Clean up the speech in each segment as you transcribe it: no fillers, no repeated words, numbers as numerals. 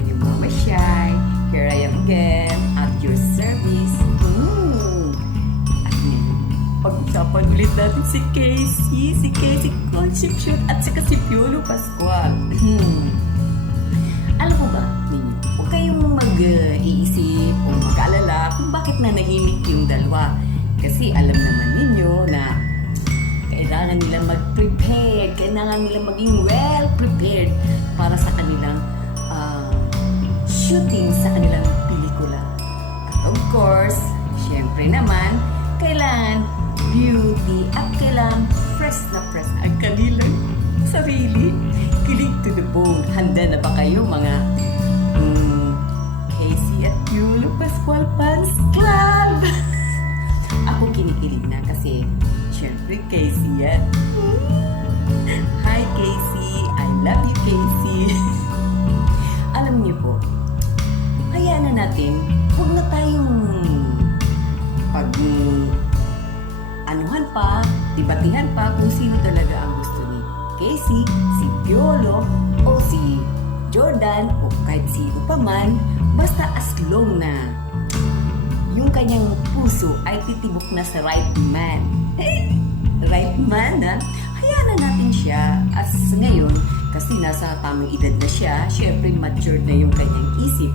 again yung Mama Shy. Here I am again at your service. At ngayon, pag-usapan ulit natin si Casey Concepcion at saka si Piolo Pascual. Alam mo ba ninyo, huwag kayong mag-iisip o mag-alala kung bakit nanahimik yung dalawa. Kasi alam naman ninyo na kailangan nila mag-prepare, kailangan nila maging well-prepared para sa kanilang shooting sa kanilang pelikula. At of course, syempre naman, kailangan beauty at kailangan fresh ang kanilang sarili. Kilig to the bone. Handa na ba kayo mga Casey at Piolo Pascual Fans Club? Ako kinikilig na kasi syempre Casey yan. Hi Casey, I love you Casey. Alam niyo po, hayaan na natin, huwag na tayong anuhan pa, debatihan pa kung sino talaga ang gusto ni Casey, si Piolo, o si Jordan, o kahit sino pa man, basta as long na yung kanyang puso ay titibok na sa right man. Right man, ha? Hayaan na natin siya as ngayon kasi nasa tamang edad na siya, syempre matured na yung kanyang isip.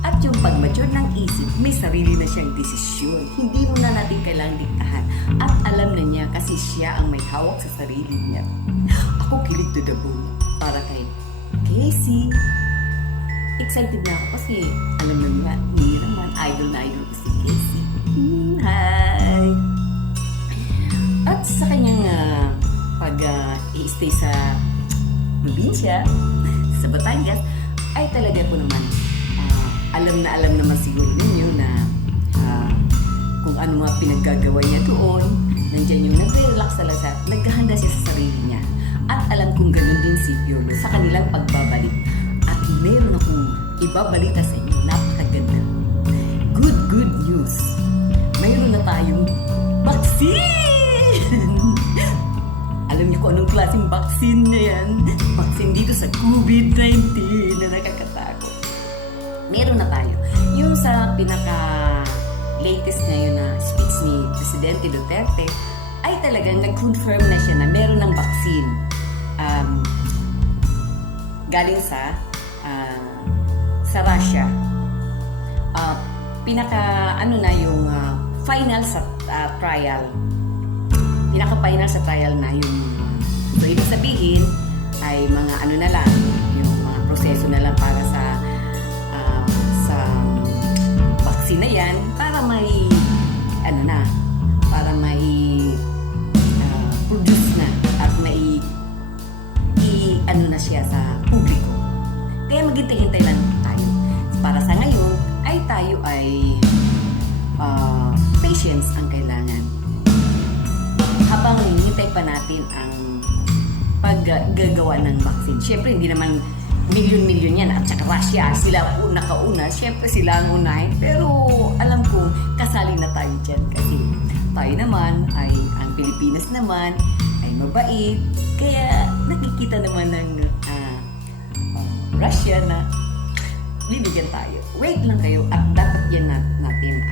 At yung pag-mature ng isip, may sarili na siyang desisyon. Hindi mo na natin kailangang diktahan. At alam na niya kasi siya ang may hawak sa sarili niya. Ako kilig to the bone para kay Casey. Excited na ako kasi alam na niya, hindi naman idol na idol ko si Casey. Hi! At sa kanyang pag-i-stay sa probinsya, sa Batangas, ay talaga po naman alam naman siguro ninyo na kung ano mga pinaggagawa niya doon. Nandiyan yung nagre-relax talaga, naghahanda siya sa sarili niya. At alam kong ganun din si Piolo sa kanilang pagbabalik. At meron akong ibabalita sa inyo, napakaganda. Good news. Mayroon na tayong vaccine! Alam niyo kung anong klaseng vaccine na yan? Vaccine dito sa COVID-19 na nakakatakot. Meron na tayo. Yung sa pinaka-latest ngayon na speech ni Presidente Duterte ay talagang nag-confirm na siya na meron ng vaccine. Galing sa Russia. Yung final sa trial. Pinaka-final sa trial na yung so ibig sabihin ay mga na lang, yung mga proseso na lang para sa vaccine na yan para may produce na at may na siya sa publiko. Kaya maghintay-hintay lang tayo. Para sa ngayon ay tayo ay patience ang kailangan. Habang hinihintay pa natin ang paggagawa ng vaccine. Siyempre hindi naman milyon-milyon yan at saka Russia, sila kauna, syempre sila ang unahin, pero alam ko kasali na tayo dyan kasi tayo naman ay ang Pilipinas naman ay mabait, kaya nakikita naman ng Russia na bibigyan tayo. Wait lang kayo at dapat yan natin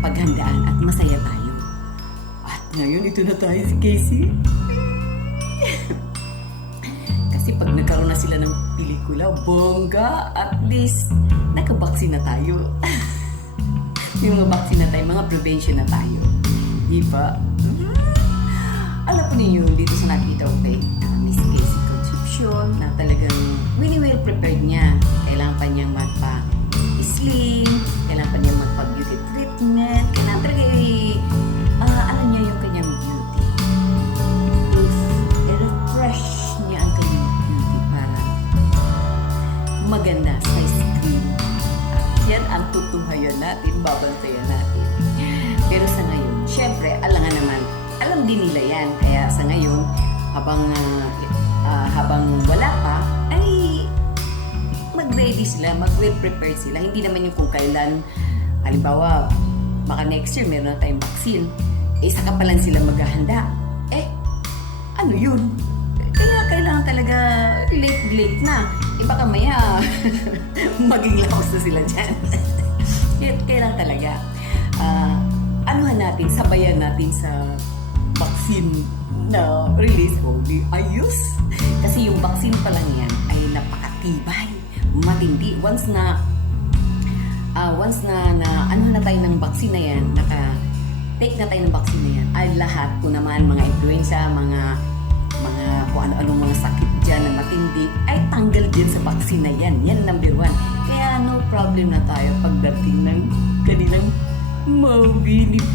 paghandaan at masaya tayo. At ngayon ito na tayo si Casey. Kasi pag nagkaroon na sila ng pelikula, bongga, at least, nakabaksin na tayo. Yung mga baksin na tayo, mga prevention na tayo. Diba? Alam po ninyo, dito sa nakita ko kay Miss Casey Concepcion, na talagang really well prepared niya. Kailangan pa niyang magpa-slim, kailangan pa niyang magpa-beauty treatment, kailangan talaga alam niya yung kanyang beauty. I-refresh niya ang kanyang beauty para maganda sa screen. At yan ang tutunghayan natin, babantayan natin. Pero sa ngayon, syempre, alam din nila yan. Kaya sa ngayon, habang wala pa, ay mag-ready sila, mag-prepare sila. Hindi naman yung kung kailan, halimbawa, baka next year meron na tayong vaccine, saka pa lang sila maghahanda. Ano yun? Kaya kailangan talaga late na. baka maya maging laos na sila dyan. Kaya lang talaga, anuhan natin, sabayan natin sa vaccine na release o di ayos. Kasi yung vaccine pa lang yan ay napakatibay, matindi. Once na ano na tayo ng vaccine na yan, take na tayo ng vaccine na yan, ay lahat po naman mga influenza, mga kung ano-anong mga sakit dyan na matindi, ay tanggal din sa vaccine na yan. Yan number 1. Kaya no problem na tayo pagdating ng kanilang mabilib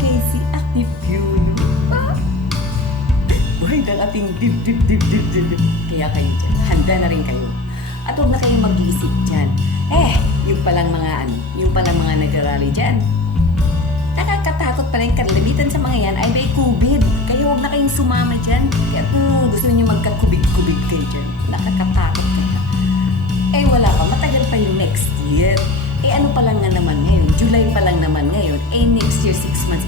Casey at Piolo. Buhay ng ating dib. Kaya kayo dyan, handa na rin kayo. At huwag na kayong mag-iisip dyan. Yung palang mga nag-rally dyan. Nakakatakot pa rin kalamitan sa mga yan ay may COVID. Kaya huwag na kayong sumama dyan. Kaya kung gusto niyo magka-kubig-kubig kayo dyan, nakakatakot kayo. Wala pa. Matagal pa yung next year. Ano pa lang nga naman ngayon? July pa lang naman ngayon. Next year, 6 months.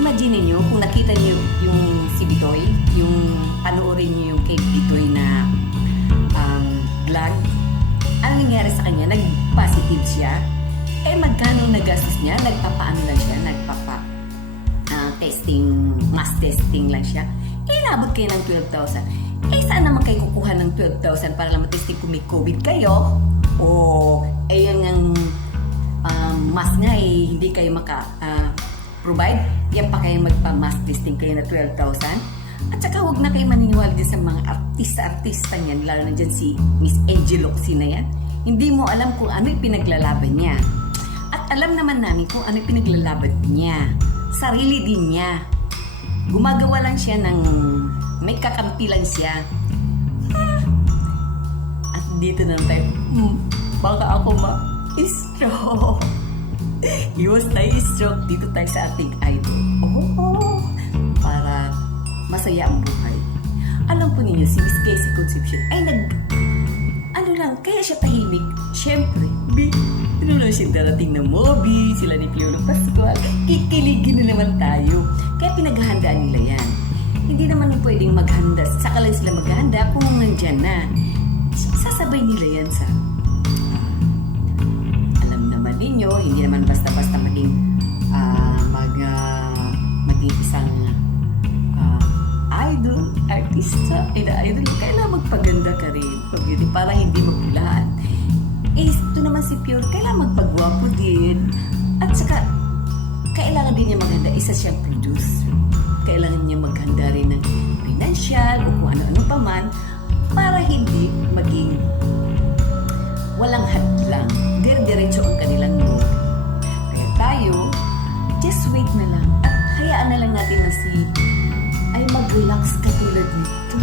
Imagine niyo kung nakita niyo yung si Bitoy, yung panoorin niyo yung kay Bitoy na vlog. Ano nangyari sa kanya? Nag-positive siya. Magkano nagastos niya? Nagpapaano lang siya? Testing, mass testing lang siya. Inabot kayo ng 12,000. Saan naman kayo kukuha ng 12,000 para lang matesting kung may COVID kayo? Yun ang mass nga hindi kayo provide. Yan pa kayo magpa-mass testing kayo na 12,000. At saka huwag na kayo maniniwala din sa mga artista niyan, lalo na dyan si Miss Angel Locsin na yan. Hindi mo alam kung ano yung pinaglalaban niya. At alam naman namin kung ano yung pinaglalaban niya. Sarili din niya. Gumagawa lang siya ng may kakampi lang siya. At dito na tayo, baka ako ma-stroke. Iwas tayo stroke dito tayo sa ating idol. Para masaya ang buhay. Alam po ninyo, si Miss Casey Concepcion ay kaya siya tahimik. Siyempre, lang siya darating ng movie, sila ni Piolo Pascual, kikiligin na naman tayo. Kaya pinaghahandaan nila yan. Hindi naman yung pwedeng maghanda. Saka lang sila maghahanda kung nandyan na. Sasabay nila yan sa alam naman ninyo, hindi naman basta-basta maging isang idol, artista, idol, kailangan magpaganda ka rin. Para hindi magpulaan. Ito naman si Pure, kailangan magpagwapo din. At saka, kailangan din niya maghanda. Isa siyang producer. Kailangan niya maghanda rin ng financial o kung ano-ano pa man para hindi maging walang hadlang. Dire-diretso ang kanilang mood. Kaya tayo, just wait na lang. At hayaan na lang natin na ay mag-relax katulad nito.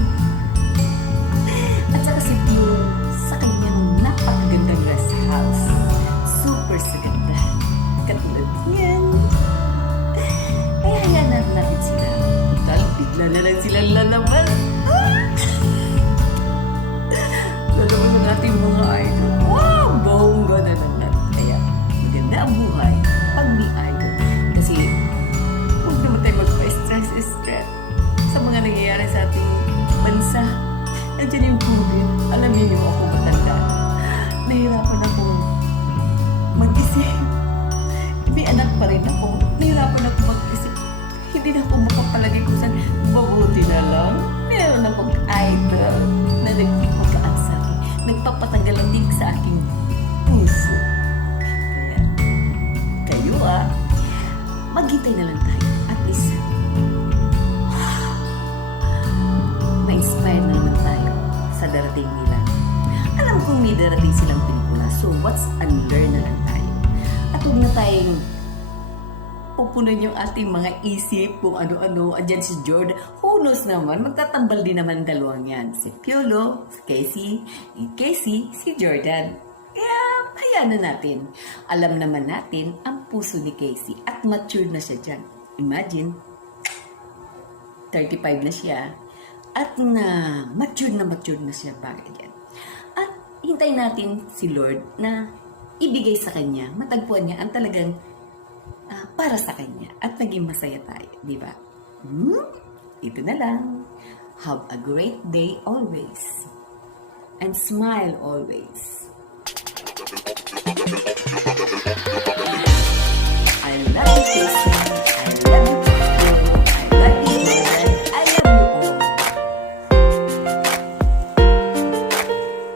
At saka si Pure, sa kanyang napakagandang rest house. Super sa ganda. Katulad niyan. Kaya hayaan natin sila. Dahil bigla na lang silang lalabas. Lalabas ang ating mga idol. Wow! Bongga na lang natin. Kaya maganda ang buhay pag may idol. Kasi huwag naman tayo magpa-stress sa mga nangyayari sa ating bansa. Nandiyan yung COVID. Alam niyo ako matanda. Nahirapan ako mag-isip. May anak pa rin ako. Nahirapan ako mag-isip. Hindi na ako makapalagay kung saan mabuti na lang. Meron akong idol na nagpapakaat sa akin. Nagpapatanggal ang tig sa aking puso. Kaya, kayo maghintay na lang tayo. At least, ma-inspire na naman tayo sa darating nila. Alam kong may darating silang pelikula, so what's unlearn na lang tayo. At huwag na tayong pupunan yung ating mga isip kung ano-ano. Andyan si Jordan. Who knows naman, magtatambal din naman dalawang yan. Si Piolo, si Casey, si Jordan. Kaya, hayaan na natin. Alam naman natin ang puso ni Casey at mature na siya dyan. Imagine, 35 na siya at mature na siya para dyan. At hintayin natin si Lord na ibigay sa kanya, matagpuan niya ang talagang para sa kanya at naging masaya tayo, di ba? Ito na lang. Have a great day always. And smile always.